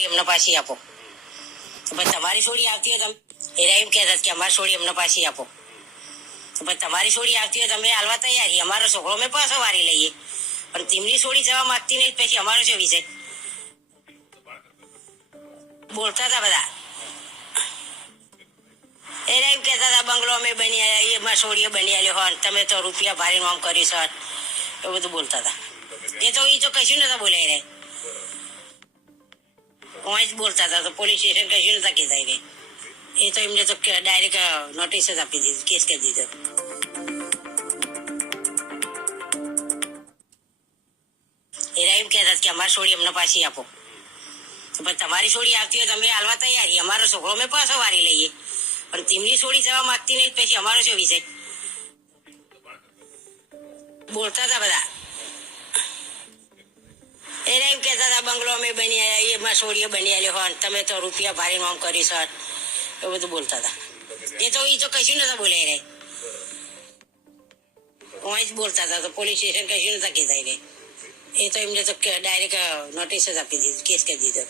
છોડી અમને પાછી આપો. પણ તમારી છોડી આવતી હોય તમે એરા એમ કહેતા કે અમારી છોડી અમને પાછી આપો. પણ તમારી છોડી આવતી હોય તમે હાલવા તૈયાર છીએ. અમારો છોકરો અમે પાછો વારી લઈએ. પણ તેમની છોડી જવા માંગતી નહીં પછી અમારો શું વિષય? બોલતા હતા બધા એરા એમ કહેતા હતા બંગલો અમે બની આવ્યા, એમાં છોડીઓ બની આવ્યો હોય, તમે તો રૂપિયા ભારે નામ કર્યું છે, એવું બધું બોલતા હતા. એ તો કશું નતા બોલ્યા રે, હું જ બોલતા હતા. તો પોલીસ સ્ટેશન કશું નતા કહેતા. એ તો એમને તો ડાયરેક્ટ નોટિસ જ આપી દીધી, કેસ કરી દીધો. એરા એમ કહેતા કે અમારી છોડી અમને પાછી આપો. પણ તમારી છોડી આવતી હોય તમે હાલવા તૈયાર છીએ. અમારો છોકરો અમે પાછો વારી લઈએ. પણ તેમની છોડી જવા માંગતી નહીં પછી અમારો શું વિષય? બોલતા હતા બધા એરા એમ કહેતા હતા બંગલો અમે બની આવ્યા, એમાં છોડીઓ બની આવ્યો હોય, તમે તો રૂપિયા ભારે નામ કર્યું છે, એવું બધું બોલતા હતા. એ તો કશું નતા બોલ્યા રે, હું જ બોલતા હતા. તો પોલીસ સ્ટેશન કશું નતા કહેતા. એ તો એમને તો ડાયરેક્ટ નોટિસ જ આપી દીધી, કેસ કરી દીધો.